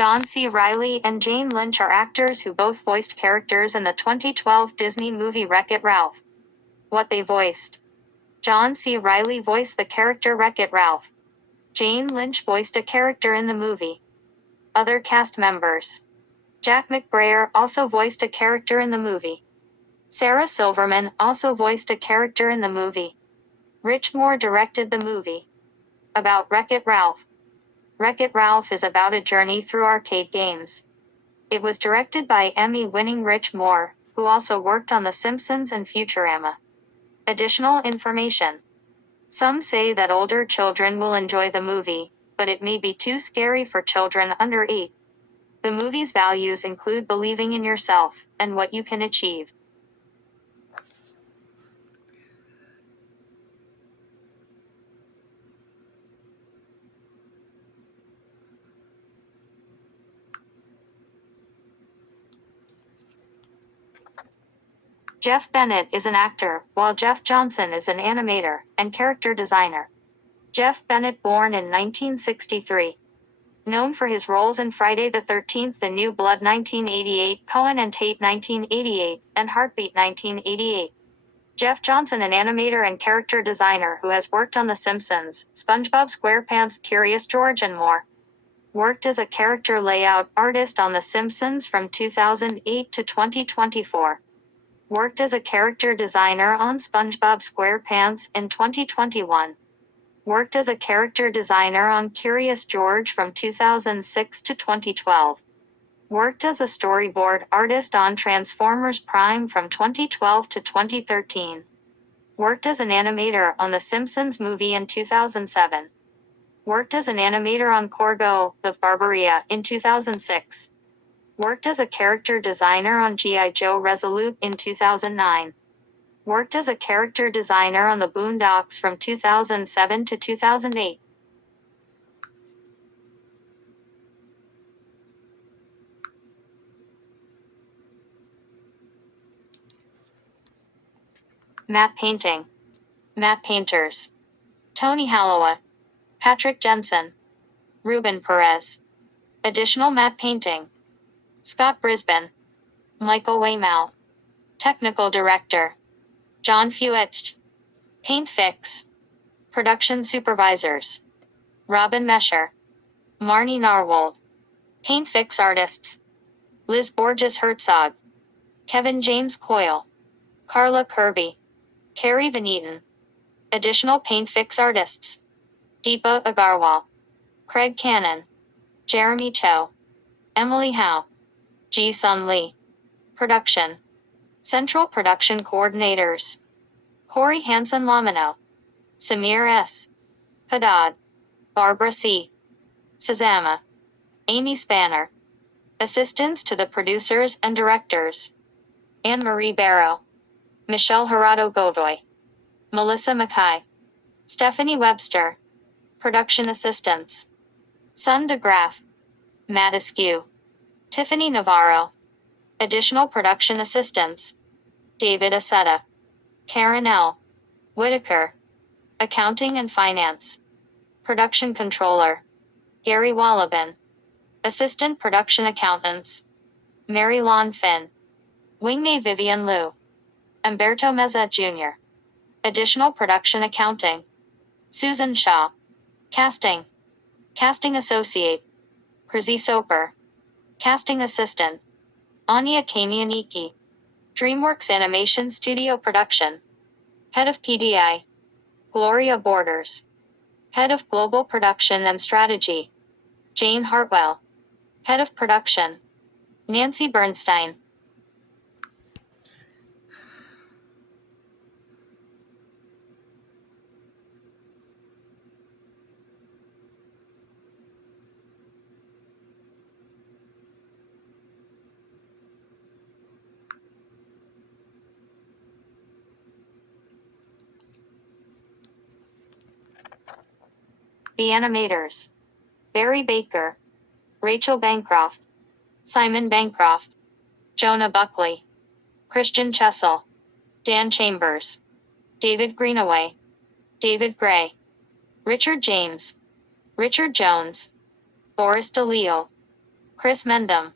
John C. Reilly and Jane Lynch are actors who both voiced characters in the 2012 Disney movie Wreck-It Ralph. What they voiced. John C. Reilly voiced the character Wreck-It Ralph. Jane Lynch voiced a character in the movie. Other cast members. Jack McBrayer also voiced a character in the movie. Sarah Silverman also voiced a character in the movie. Rich Moore directed the movie. About Wreck-It Ralph. Wreck-It Ralph is about a journey through arcade games. It was directed by Emmy-winning Rich Moore, who also worked on The Simpsons and Futurama. Additional information. Some say that older children will enjoy the movie, but it may be too scary for children under 8. The movie's values include believing in yourself and what you can achieve. Jeff Bennett is an actor, while Jeff Johnson is an animator and character designer. Jeff Bennett, born in 1963. Known for his roles in Friday the 13th, The New Blood 1988, Cohen and Tate 1988, and Heartbeat 1988. Jeff Johnson, an animator and character designer who has worked on The Simpsons, SpongeBob SquarePants, Curious George, and more. Worked as a character layout artist on The Simpsons from 2008 to 2024. Worked as a character designer on SpongeBob SquarePants in 2021. Worked as a character designer on Curious George from 2006 to 2012. Worked as a storyboard artist on Transformers Prime from 2012 to 2013. Worked as an animator on The Simpsons movie in 2007. Worked as an animator on Corgo, the Barbaria, in 2006. Worked as a character designer on G.I. Joe Resolute in 2009. Worked as a character designer on The Boondocks from 2007 to 2008. Matte painting. Matte painters. Tony Hallowell. Patrick Jensen. Ruben Perez. Additional matte painting. Scott Brisbane. Michael Weymouth. Technical Director. John Feucht. Paint Fix. Production Supervisors. Robin Mesher. Marnie Narwold. Paint Fix Artists. Liz Borges Herzog. Kevin James Coyle. Carla Kirby. Carrie Van Eaton. Additional Paint Fix Artists. Deepa Agarwal. Craig Cannon. Jeremy Cho. Emily Howe. Ji Sun Lee. Production. Central Production Coordinators. Corey Hansen Lamino. Samir S. Haddad. Barbara C. Sazama. Amy Spanner. Assistants to the producers and directors. Anne-Marie Barrow. Michelle Gerardo Godoy. Melissa Mackay. Stephanie Webster. Production assistants. Sun DeGraff. Matt Askew. Tiffany Navarro. Additional production assistants. David Aceta. Karen L. Whitaker. Accounting and Finance. Production Controller. Gary Wallabin. Assistant Production Accountants. Mary Lon Finn. Wingmay Vivian Liu. Umberto Meza Jr. Additional Production Accounting. Susan Shaw. Casting. Casting Associate. Chrissy Soper. Casting Assistant. Anya Kamianiki. DreamWorks Animation Studio Production. Head of PDI. Gloria Borders. Head of Global Production and Strategy. Jane Hartwell. Head of Production. Nancy Bernstein. The animators. Barry Baker. Rachel Bancroft. Simon Bancroft. Jonah Buckley. Christian Chessel. Dan Chambers. David Greenaway. David Gray. Richard James. Richard Jones. Boris DeLeo. Chris Mendham,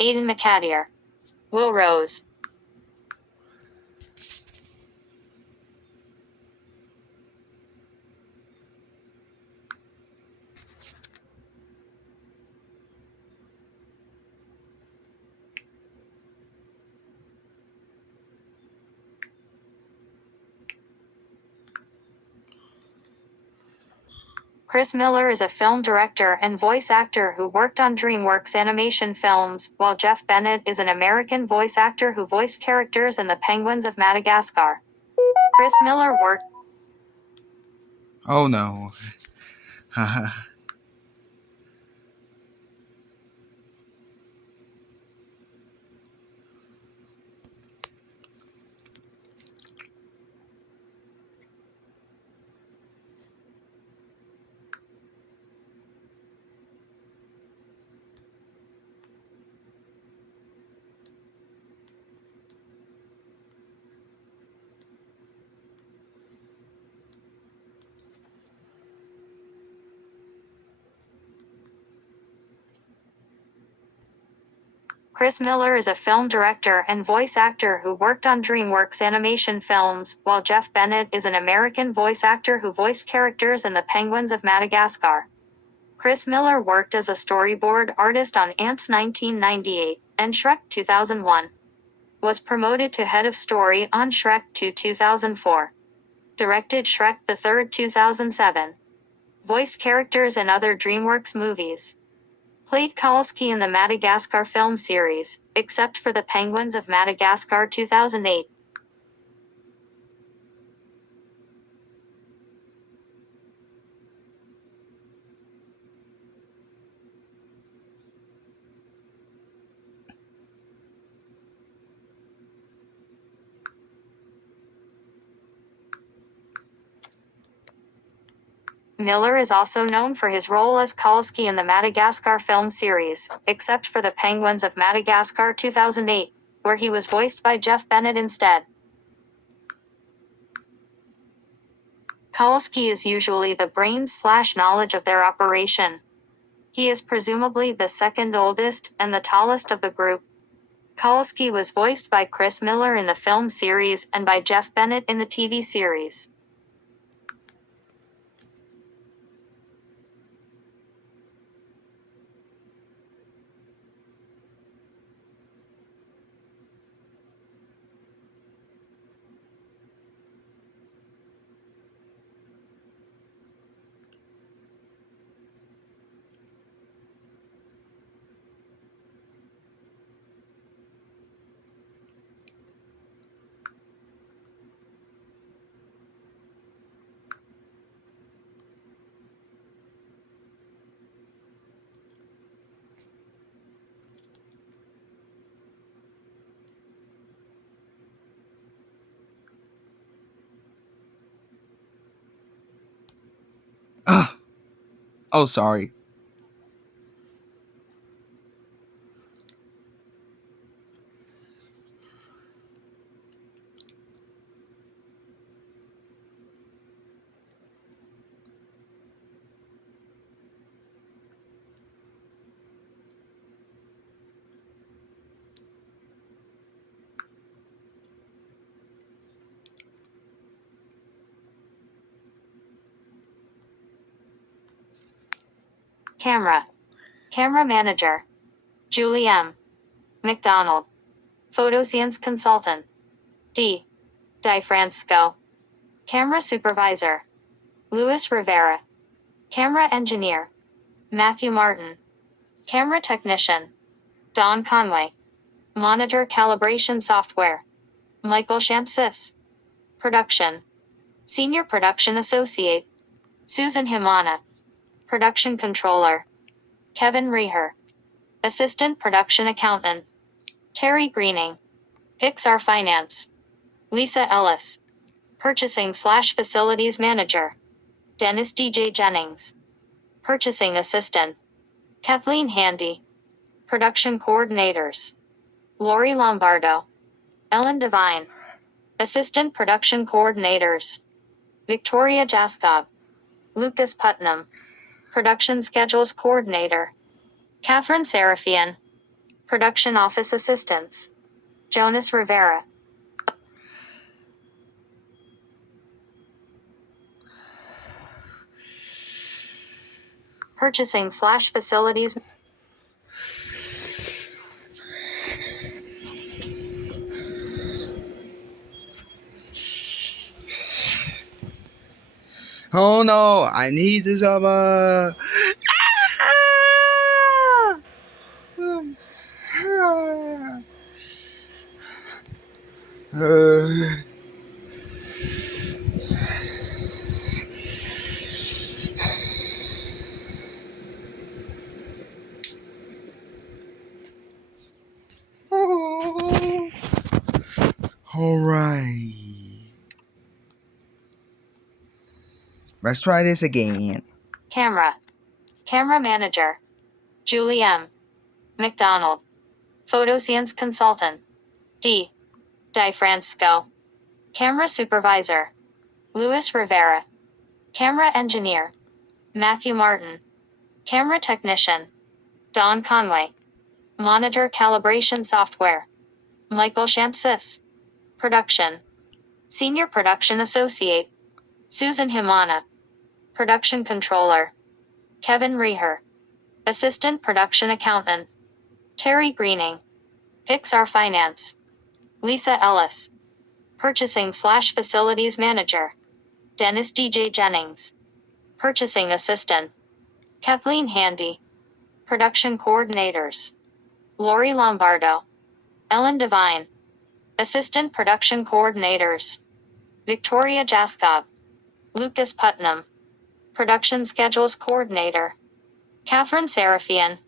Aidan McCadier, Will Rose. Chris Miller is a film director and voice actor who worked on DreamWorks animation films, while Jeff Bennett is an American voice actor who voiced characters in The Penguins of Madagascar. Chris Miller worked. Oh no. Chris Miller is a film director and voice actor who worked on DreamWorks animation films, while Jeff Bennett is an American voice actor who voiced characters in The Penguins of Madagascar. Chris Miller worked as a storyboard artist on Ants 1998 and Shrek 2001. Was promoted to head of story on Shrek 2 2004. Directed Shrek the Third 2007. Voiced characters in other DreamWorks movies. Played Kowalski in the Madagascar film series, except for The Penguins of Madagascar 2008. Miller is also known for his role as Kowalski in the Madagascar film series, except for The Penguins of Madagascar 2008, where he was voiced by Jeff Bennett instead. Kowalski is usually the brains/knowledge of their operation. He is presumably the second oldest and the tallest of the group. Kowalski was voiced by Chris Miller in the film series and by Jeff Bennett in the TV series. Oh, sorry. Camera. Camera manager. Julie M. McDonald. Photoscience consultant. D. DiFrancesco. Camera supervisor. Luis Rivera. Camera engineer. Matthew Martin. Camera technician. Don Conway. Monitor calibration software. Michael Shampsis. Production. Senior production associate. Susan Himana. Production controller. Kevin Reher. Assistant production accountant. Terry Greening. Pixar Finance. Lisa Ellis. Purchasing/facilities manager. Dennis DJ Jennings. Purchasing assistant. Kathleen Handy. Production coordinators. Lori Lombardo. Ellen Devine. Assistant production coordinators. Victoria Jaskov. Lucas Putnam. Production schedules coordinator. Catherine Serafian. Production office assistants. Jonas Rivera. Purchasing/facilities. Oh no, I need to suffer. All right. Let's try this again. Camera. Camera manager. Julie M. McDonald. Photoscience consultant. D. DiFrancesco. Camera supervisor. Luis Rivera. Camera engineer. Matthew Martin. Camera technician. Don Conway. Monitor calibration software. Michael Shampsis. Production. Senior production associate. Susan Himana. Production controller. Kevin Reher. Assistant production accountant. Terry Greening. Pixar Finance. Lisa Ellis. Purchasing/facilities manager. Dennis DJ Jennings. Purchasing assistant. Kathleen Handy. Production coordinators. Lori Lombardo. Ellen Devine. Assistant production coordinators. Victoria Jaskov. Lucas Putnam. Production schedules coordinator. Catherine Serafian.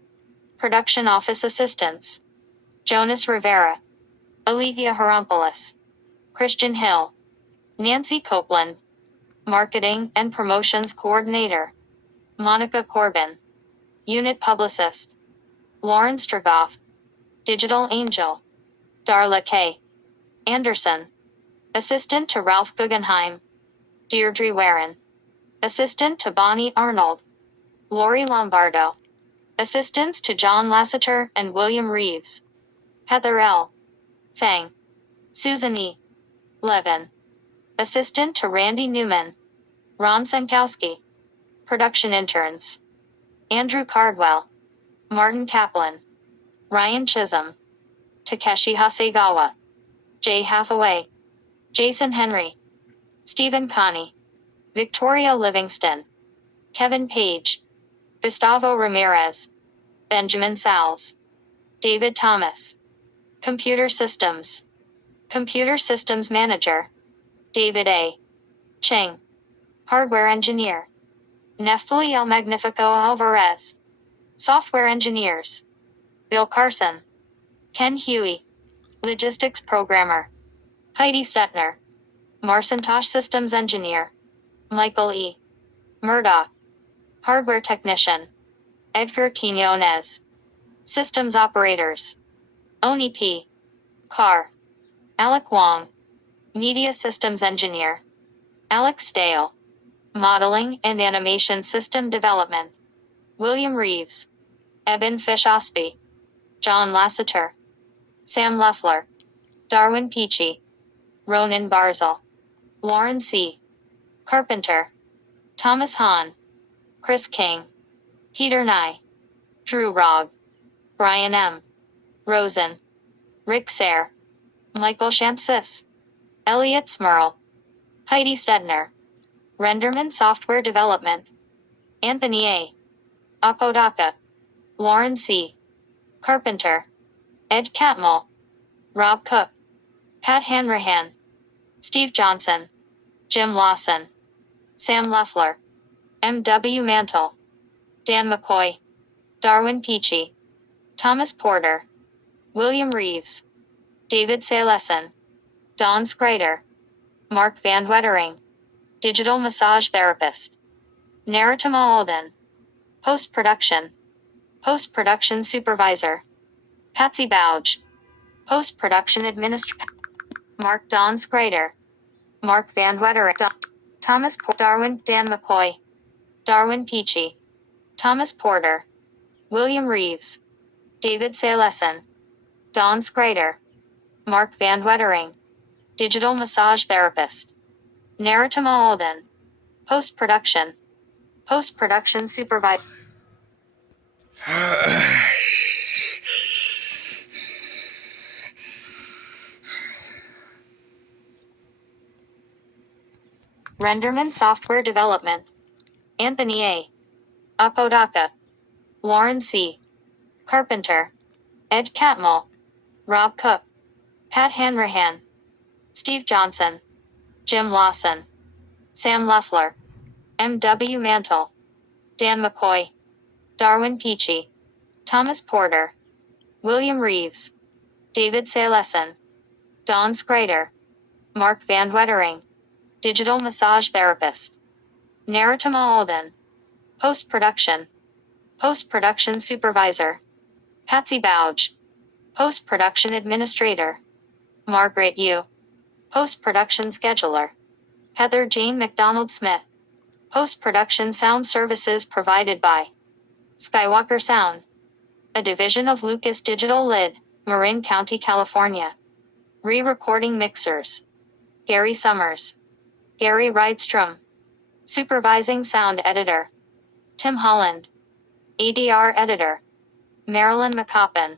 Production office assistants. Jonas Rivera. Alethea Harampoulos. Christian Hill. Nancy Copeland. Marketing and promotions coordinator. Monica Corbin. Unit publicist. Lauren Strogoff. Digital angel. Darla K. Anderson. Assistant to Ralph Guggenheim. Deirdre Warren. Assistant to Bonnie Arnold. Lori Lombardo. Assistants to John Lasseter and William Reeves. Heather L. Fang. Susan E. Levin. Assistant to Randy Newman. Ron Sankowski. Production interns. Andrew Cardwell. Martin Kaplan. Ryan Chisholm. Takeshi Hasegawa. Jay Hathaway. Jason Henry. Stephen Connie. Victoria Livingston. Kevin Page. Gustavo Ramirez. Benjamin Sals. David Thomas. Computer Systems. Computer Systems Manager. David A. Cheng. Hardware Engineer. Neftali El Magnifico Alvarez. Software Engineers. Bill Carson. Ken Huey. Logistics Programmer. Heidi Stetner. Marcintosh Systems Engineer. Michael E. Murdoch. Hardware Technician. Edgar Quinones. Systems Operators. Oni P. Carr. Alec Wong. Media Systems Engineer. Alex Dale. Modeling and Animation System Development. William Reeves. Eben Fish-Osby. John Lasseter. Sam Leffler. Darwin Peachy. Ronan Barzal. Lauren C. Carpenter. Thomas Hahn. Chris King. Peter Nye. Drew Rogg. Brian M. Rosen. Rick Sayre. Michael Shampsis. Elliot Smurl. Heidi Stedner. Renderman Software Development. Anthony A. Apodaca. Lauren C. Carpenter. Ed Catmull. Rob Cook. Pat Hanrahan. Steve Johnson. Jim Lawson. Sam Leffler. M.W. Mantle. Dan McCoy. Darwin Peachy. Thomas Porter. William Reeves. David Salesen. Don Skryder. Mark Van Wettering. Digital Massage Therapist. Naritama Alden. Post-Production. Post-Production Supervisor. Patsy Bouge. Post-Production Administrator. Mark Don Skryder. Mark Van Wettering. Thomas Darwin Dan McCoy. Darwin Peachy. Thomas Porter. William Reeves, David Salesen, Don Skryder, Mark Van Wettering, Digital Massage Therapist, Naritama Alden, Post-Production, Post-Production Supervisor. Renderman Software Development, Anthony A. Apodaca, Lauren C. Carpenter, Ed Catmull, Rob Cook, Pat Hanrahan, Steve Johnson, Jim Lawson, Sam Leffler, M.W. Mantle, Dan McCoy, Darwin Peachy, Thomas Porter, William Reeves, David Salesen, Don Skryder, Mark Van Wettering, Digital Massage Therapist, Naritama Alden, Post-Production, Post-Production Supervisor, Patsy Bouge, Post-Production Administrator, Margaret Yu, Post-Production Scheduler, Heather Jane McDonald Smith, Post-Production Sound Services provided by Skywalker Sound, a division of Lucas Digital Lid, Marin County, California. Re-recording mixers, Gary Summers, Gary Rydstrom, Supervising Sound Editor, Tim Holland, ADR Editor, Marilyn McCoppin,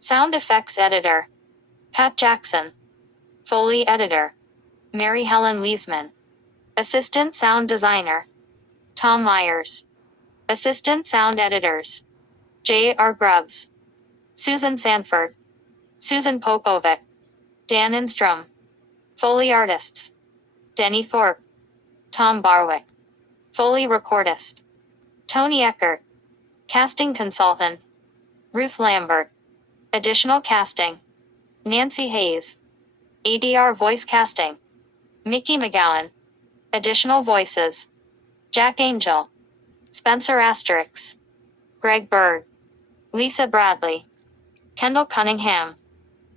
Sound Effects Editor, Pat Jackson, Foley Editor, Mary Helen Leesman, Assistant Sound Designer, Tom Myers, Assistant Sound Editors, J. R. Grubbs, Susan Sanford, Susan Popovic, Dan Instrom, Foley Artists, Denny Thorpe, Tom Barwick, Foley Recordist, Tony Eckert, Casting Consultant, Ruth Lambert, Additional Casting, Nancy Hayes, ADR Voice Casting, Mickey McGowan, Additional Voices, Jack Angel, Spencer Asterix, Greg Bird, Lisa Bradley, Kendall Cunningham,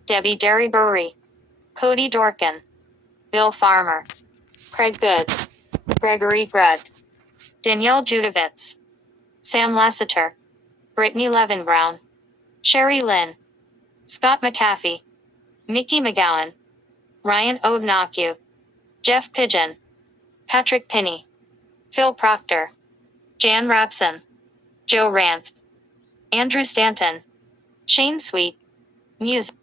Debbie Derrybury, Cody Dorkin, Bill Farmer, Craig Good, Gregory Grett, Danielle Judovitz, Sam Lassiter, Brittany Levin Brown, Sherry Lynn, Scott McAfee, Mickey McGowan, Ryan Odnaku, Jeff Pigeon, Patrick Pinney, Phil Proctor, Jan Rapson, Joe Ranft, Andrew Stanton, Shane Sweet, Music.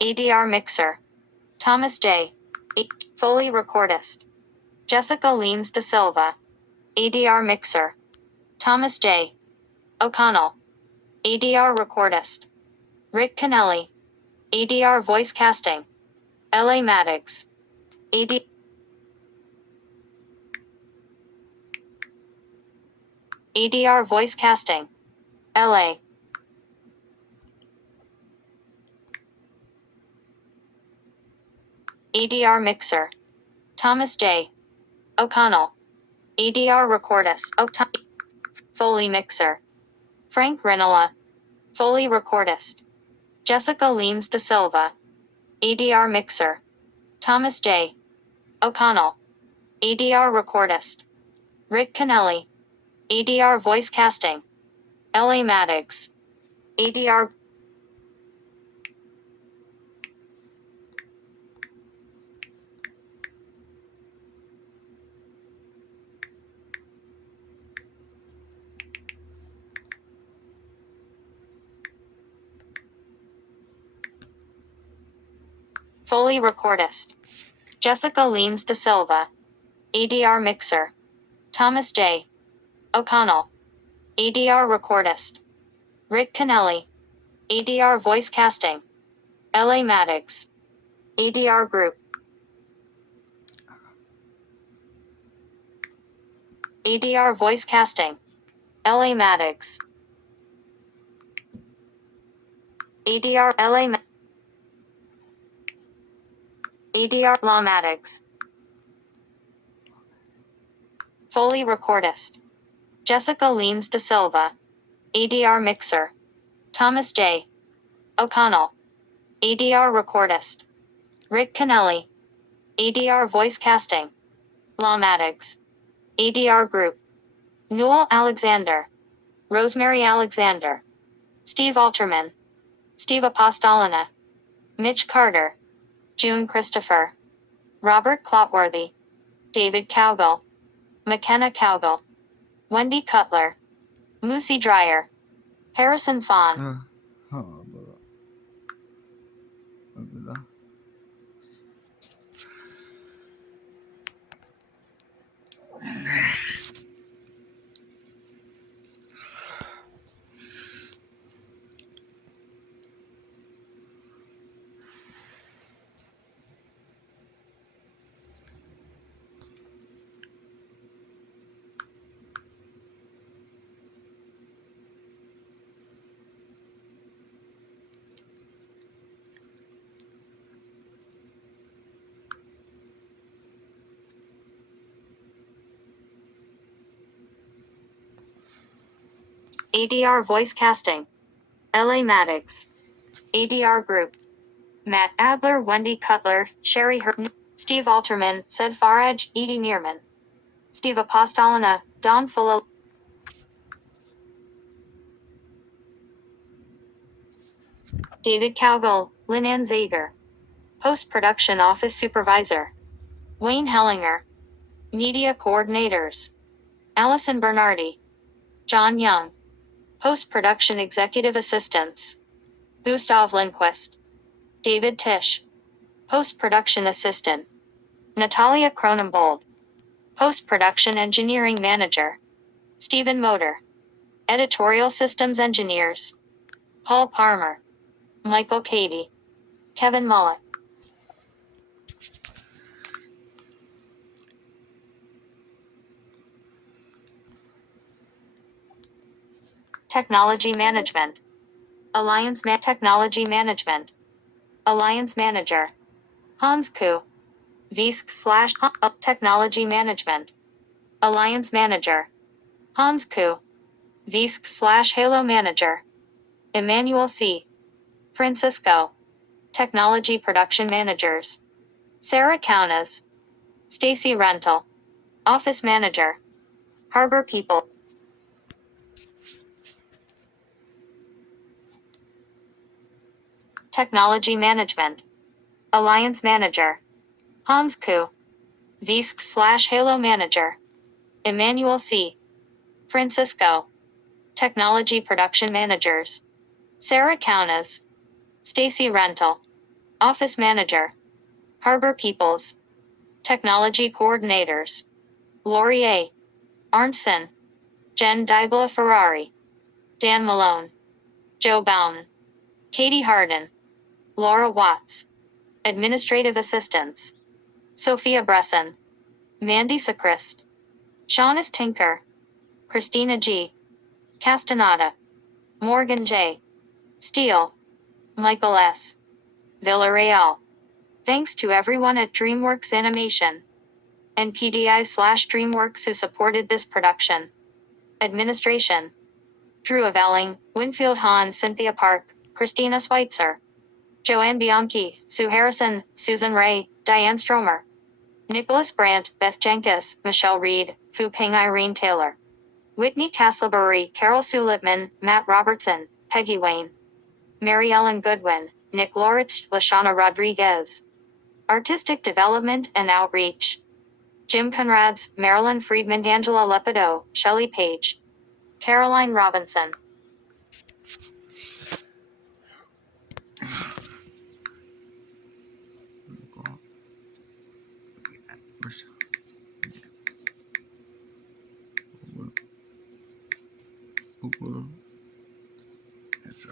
ADR Mixer, Thomas J. Foley Recordist, Jessica Leames de Silva, ADR Mixer, Thomas J. O'Connell, ADR Recordist, Rick Kennelly, ADR Voice Casting, L.A. Maddox, ADR Voice Casting, L.A. ADR Mixer, Thomas J. O'Connell, ADR Recordist, Foley Mixer, Frank Rinola, Foley Recordist, Jessica Leames de Silva, ADR Mixer, Thomas J. O'Connell, ADR Recordist, Rick Kennelly, ADR Voice Casting, L.A. Maddox, ADR Foley Recordist, Jessica Leames de Silva, ADR Mixer, Thomas J. O'Connell, ADR Recordist, Rick Kennelly, ADR Voice Casting, L.A. Maddox, ADR Group. ADR voice casting. LA Maddox. ADR ADR Law Maddox. Foley recordist. Jessica Leames da Silva. ADR mixer. Thomas J. O'Connell. ADR recordist. Rick Kennelly. ADR voice casting. Law Maddox. ADR group. Newell Alexander. Rosemary Alexander. Steve Alterman. Steve Apostolina. Mitch Carter. June Christopher. Robert Clotworthy. David Cowgill. McKenna Cowgill. Wendy Cutler. Moosey Dreyer. Harrison Fawn. ADR voice casting. LA Maddox. ADR group. Matt Adler, Wendy Cutler, Sherry Hurton, Steve Alterman, Said Faraj, Edie Neerman. Steve Apostolina, Don Fuller. David Cowgill, Lynn Ann Zager. Post-production office supervisor. Wayne Hellinger. Media coordinators. Allison Bernardi. John Young. Post-production executive assistants. Gustav Lindquist. David Tisch. Post-production assistant. Natalia Cronenbold. Post-production engineering manager. Stephen Motor. Editorial systems engineers. Paul Parmer. Michael Cady. Kevin Mullock. Technology management. Technology management. Alliance manager. Hans Kuh. Technology management. Alliance manager. Hans Kuh. Halo manager. Emmanuel C. Francisco. Technology production managers. Sarah Kaunas. Stacy Rental. Office manager. Harbor people. Technology management. Alliance manager. Hans Kuh. Halo manager. Emmanuel C. Francisco. Technology production managers. Sarah Kaunas. Stacy Rental. Office manager. Harbor peoples. Technology coordinators. Lori A. Arnson. Jen Dybala Ferrari. Dan Malone. Joe Bowne. Katie Harden. Laura Watts. Administrative assistants. Sophia Bresson. Mandy Sacrist. Shaunis Tinker. Christina G. Castaneda. Morgan J. Steele. Michael S. Villarreal. Thanks to everyone at DreamWorks Animation and PDI/DreamWorks who supported this production. Administration. Drew Avelling, Winfield Hahn, Cynthia Park, Christina Schweitzer, Joanne Bianchi, Sue Harrison, Susan Ray, Diane Stromer, Nicholas Brandt, Beth Jenkins, Michelle Reed, Fu Ping, Irene Taylor, Whitney Castlebury, Carol Sue Lippman, Matt Robertson, Peggy Wayne, Mary Ellen Goodwin, Nick Loritz, Lashana Rodriguez. Artistic Development and Outreach. Jim Conrads, Marilyn Friedman, Angela Lepido, Shelley Page, Caroline Robinson. It's